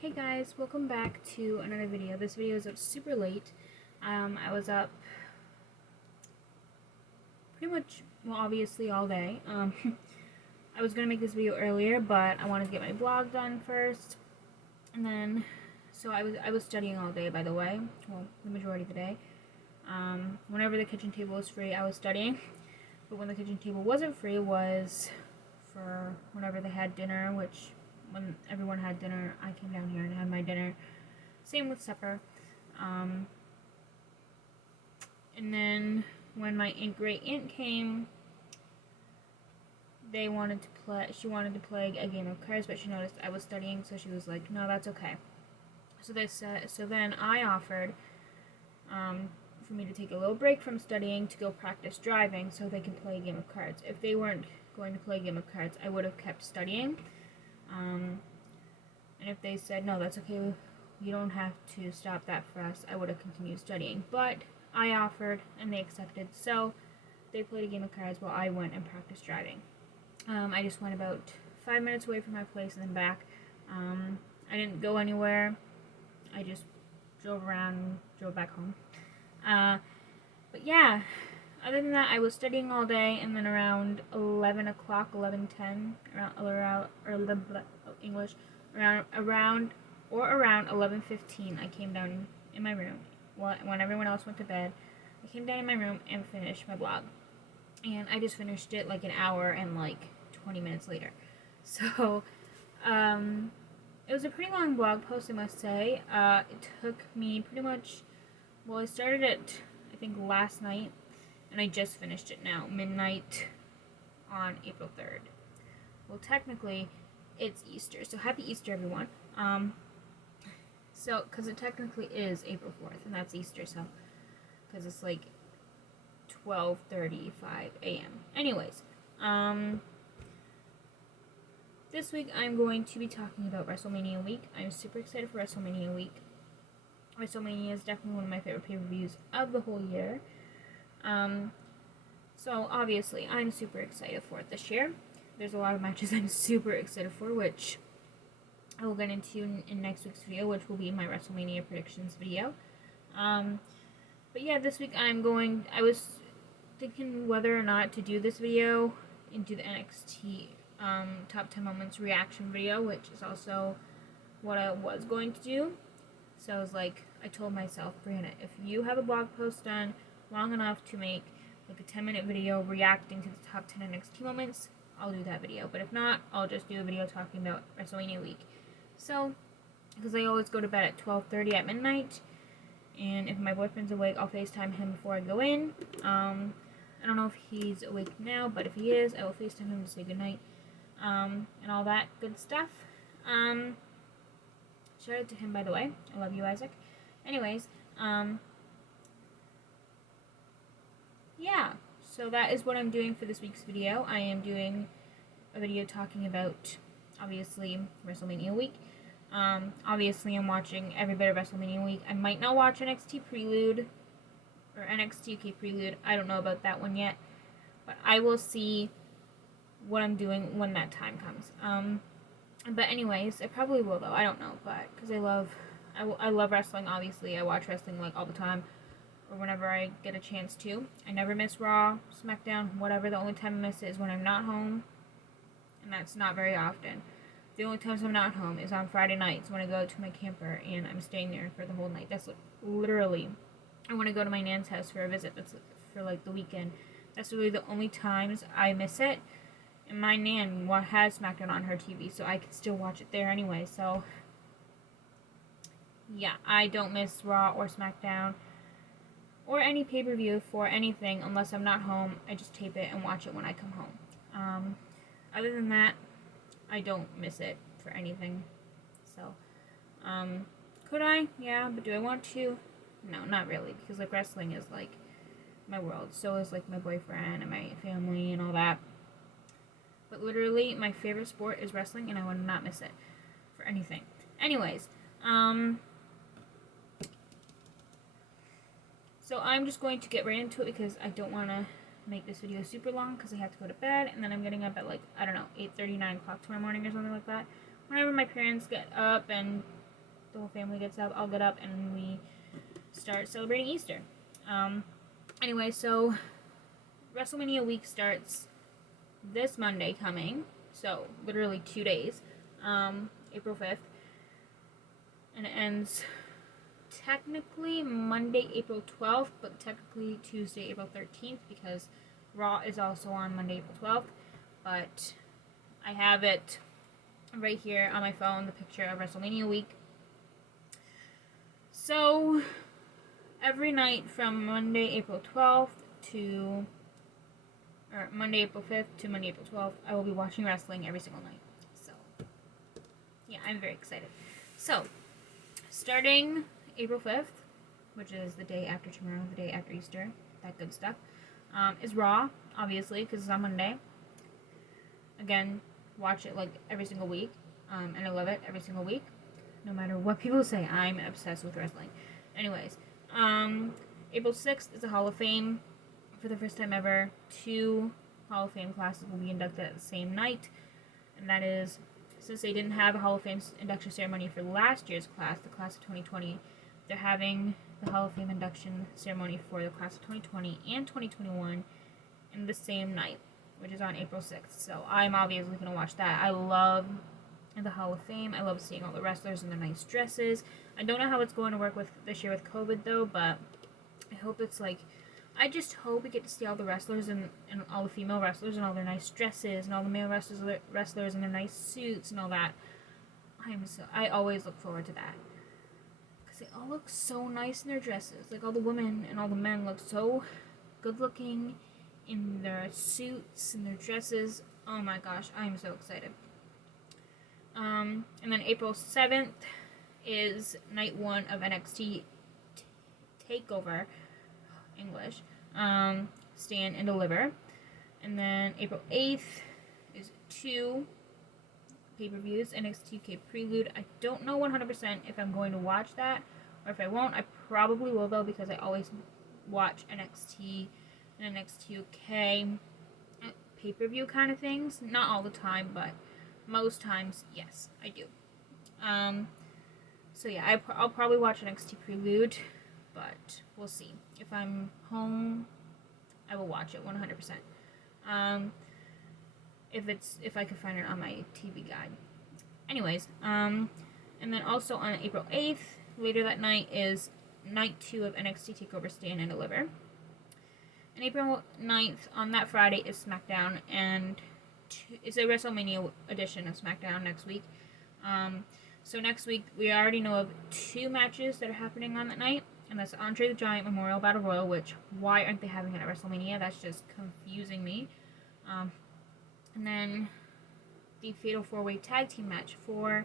Hey guys, welcome back to another video. This video is up super late. I was up pretty much, well, obviously all day. I was gonna make this video earlier, but I wanted to get my blog done first, and then so I was studying all day, by the way. Well, the majority of the day. Whenever the kitchen table was free, I was studying. But when the kitchen table wasn't free, was for whenever they had dinner, which when everyone had dinner, I came down here and had my dinner. Same with supper. And then when my great aunt came, she wanted to play a game of cards, but she noticed I was studying, so she was like, no, that's okay. So then I offered for me to take a little break from studying to go practice driving so they can play a game of cards. If they weren't going to play a game of cards, I would have kept studying. And if they said, no, that's okay, you don't have to stop that for us, I would have continued studying. But I offered, and they accepted, so they played a game of cards while I went and practiced driving. I just went about 5 minutes away from my place and then back. I didn't go anywhere. I just drove around and drove back home. But yeah, other than that, I was studying all day, and then around 11 o'clock, 11:10, around 11:15, I came down in my room. When everyone else went to bed, I came down in my room and finished my blog. And I just finished it like an hour and like 20 minutes later. So, it was a pretty long blog post, I must say. It took me pretty much, well, I started it, I think, last night, and I just finished it now, midnight on April 3rd. Well, technically, it's Easter, so happy Easter, everyone. Because it technically is April 4th, and that's Easter, so, because it's like 12:35 a.m. Anyways, this week I'm going to be talking about WrestleMania week. I'm super excited for WrestleMania week. WrestleMania is definitely one of my favorite pay-per-views of the whole year. So obviously I'm super excited for it this year. There's a lot of matches I'm super excited for, which I will get into in next week's video, which will be my WrestleMania predictions video. But yeah, this week I was thinking whether or not to do this video and do the NXT top 10 moments reaction video, which is also what I was going to do. So I was like, I told myself, Brianna, if you have a blog post done long enough to make like a 10-minute video reacting to the top 10 NXT moments, I'll do that video. But if not, I'll just do a video talking about WrestleMania week. So, because I always go to bed at 12:30 at midnight, and if my boyfriend's awake, I'll FaceTime him before I go in. I don't know if he's awake now, but if he is, I will FaceTime him to say goodnight, and all that good stuff. Shout out to him, by the way. I love you, Isaac. Anyways, yeah, so that is what I'm doing for this week's video. I am doing a video talking about, obviously, WrestleMania week. Obviously, I'm watching every bit of WrestleMania week. I might not watch NXT Prelude or NXT UK Prelude. I don't know about that one yet, but I will see what I'm doing when that time comes. But anyways, I probably will though. I don't know, but because I love wrestling. Obviously, I watch wrestling like all the time, or whenever I get a chance to. I never miss Raw, SmackDown, whatever. The only time I miss it is when I'm not home, and that's not very often. The only times I'm not home is on Friday nights when I go to my camper and I'm staying there for the whole night. That's literally, I want to go to my nan's house for a visit. That's for like the weekend. That's really the only times I miss it. And my nan has SmackDown on her TV, so I can still watch it there anyway. So, yeah, I don't miss Raw or SmackDown or any pay-per-view for anything unless I'm not home. I just tape it and watch it when I come home. Other than that, I don't miss it for anything. So, could I? Yeah, but do I want to? No, not really, because like wrestling is like my world. So is like my boyfriend and my family and all that. But literally, my favorite sport is wrestling, and I would not miss it for anything. Anyways, so I'm just going to get right into it because I don't want to make this video super long because I have to go to bed, and then I'm getting up at like, I don't know, 8:30, 9 o'clock tomorrow morning or something like that. Whenever my parents get up and the whole family gets up, I'll get up, and we start celebrating Easter. Anyway, so WrestleMania week starts this Monday coming, so literally 2 days, April 5th, and it ends technically Monday, April 12th, but technically Tuesday, April 13th, because Raw is also on Monday, April 12th, but I have it right here on my phone, the picture of WrestleMania week. So, every night from Monday, April 12th to, or Monday, April 5th to Monday, April 12th, I will be watching wrestling every single night. So, yeah, I'm very excited. So, starting April 5th, which is the day after tomorrow, the day after Easter, that good stuff, is Raw, obviously, because it's on Monday. Again, watch it like every single week, and I love it every single week. No matter what people say, I'm obsessed with wrestling. Anyways, April 6th is a Hall of Fame. For the first time ever, 2 Hall of Fame classes will be inducted at the same night. And that is, since they didn't have a Hall of Fame induction ceremony for last year's class, the class of 2020, they're having the Hall of Fame induction ceremony for the class of 2020 and 2021 in the same night, which is on April 6th. So I'm obviously going to watch that. I love the Hall of Fame. I love seeing all the wrestlers in their nice dresses. I don't know how it's going to work with this year with COVID, though, but I hope it's like, I just hope we get to see all the wrestlers and all the female wrestlers in all their nice dresses, and all the male wrestlers in their nice suits and all that. I always look forward to that, because they all look so nice in their dresses. Like, all the women and all the men look so good looking in their suits and their dresses. Oh my gosh, I'm so excited. And then April 7th is night 1 of NXT TakeOver, English, Stand and Deliver. And then April 8th is 2 pay-per-views, NXT UK Prelude. I don't know 100% if I'm going to watch that, or if I won't. I probably will, though, because I always watch NXT and NXT UK pay-per-view kind of things. Not all the time, but most times, yes, I do. So yeah, I'll probably watch NXT Prelude, but we'll see. If I'm home, I will watch it 100%. If I can find it on my TV guide. Anyways, and then also on April 8th, later that night, is night 2 of NXT TakeOver Stand and Deliver. And April 9th, on that Friday, is SmackDown, and it's a WrestleMania edition of SmackDown next week. So next week, we already know of 2 matches that are happening on that night, and that's Andre the Giant Memorial Battle Royal, which, why aren't they having it at WrestleMania? That's just confusing me. And then the Fatal 4-Way Tag Team match for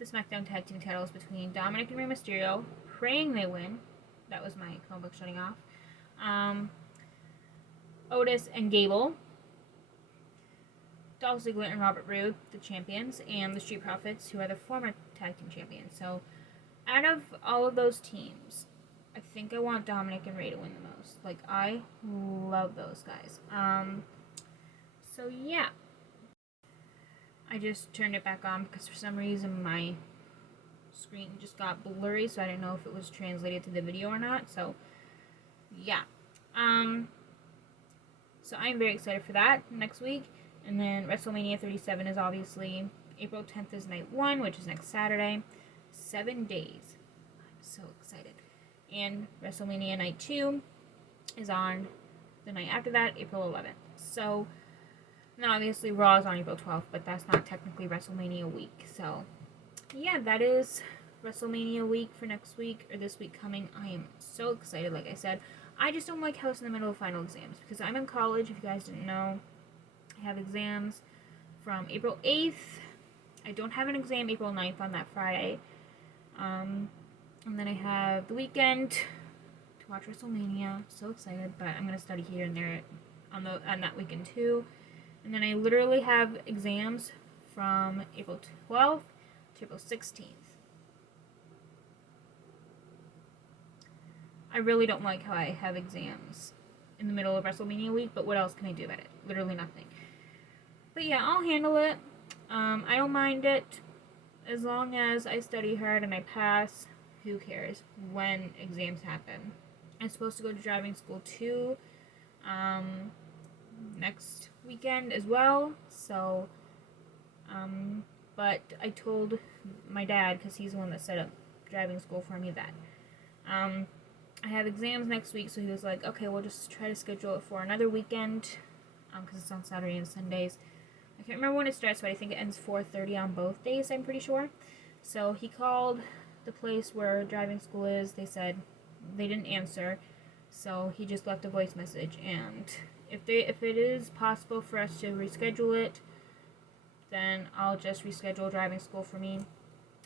the SmackDown Tag Team titles between Dominic and Rey Mysterio, praying they win. That was my comic book shutting off. Otis and Gable, Dolph Ziggler and Robert Roode, the champions, and the Street Profits, who are the former tag team champions. So, out of all of those teams, I think I want Dominic and Rey to win the most. Like, I love those guys. So yeah. I just turned it back on because for some reason my screen just got blurry, so I didn't know if it was translated to the video or not. So, yeah. So I'm very excited for that next week. And then WrestleMania 37 is obviously April 10th is night 1, which is next Saturday. 7 days. I'm so excited. And WrestleMania night 2 is on the night after that, April 11th. So, then obviously Raw is on April 12th, but that's not technically WrestleMania week. So, yeah, that is WrestleMania week for next week, or this week coming. I am so excited, like I said. I just don't like how it's in the middle of final exams, because I'm in college, if you guys didn't know. I have exams from April 8th. I don't have an exam April 9th on that Friday. And then I have the weekend to watch WrestleMania. So excited, but I'm going to study here and there on that weekend too. And then I literally have exams from April 12th to April 16th. I really don't like how I have exams in the middle of WrestleMania week, but what else can I do about it? Literally nothing. But yeah, I'll handle it. I don't mind it. as long as I study hard and I pass, who cares when exams happen. I'm supposed to go to driving school too next weekend as well, so but I told my dad, because he's the one that set up driving school for me, that I have exams next week, so he was like, okay, we'll just try to schedule it for another weekend, because it's on Saturday and Sundays. I can't remember when it starts, but I think it ends 4:30 on both days, I'm pretty sure. So he called the place where driving school is. They said they didn't answer, so he just left a voice message. And if it is possible for us to reschedule it, then I'll just reschedule driving school for me.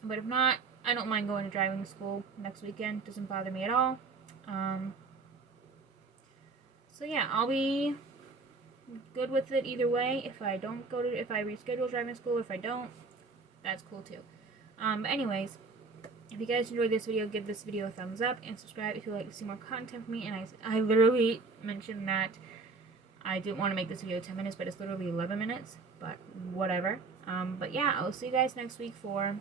But if not, I don't mind going to driving school next weekend. Doesn't bother me at all. So yeah, I'll be good with it either way. If I reschedule driving school, if I don't, that's cool too. Anyways, if you guys enjoyed this video, give this video a thumbs up and subscribe if you'd like to see more content from me. And I literally mentioned that I didn't want to make this video 10 minutes, but it's literally 11 minutes, but whatever. But yeah, I'll see you guys next week for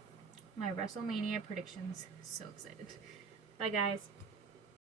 my WrestleMania predictions. So excited. Bye guys.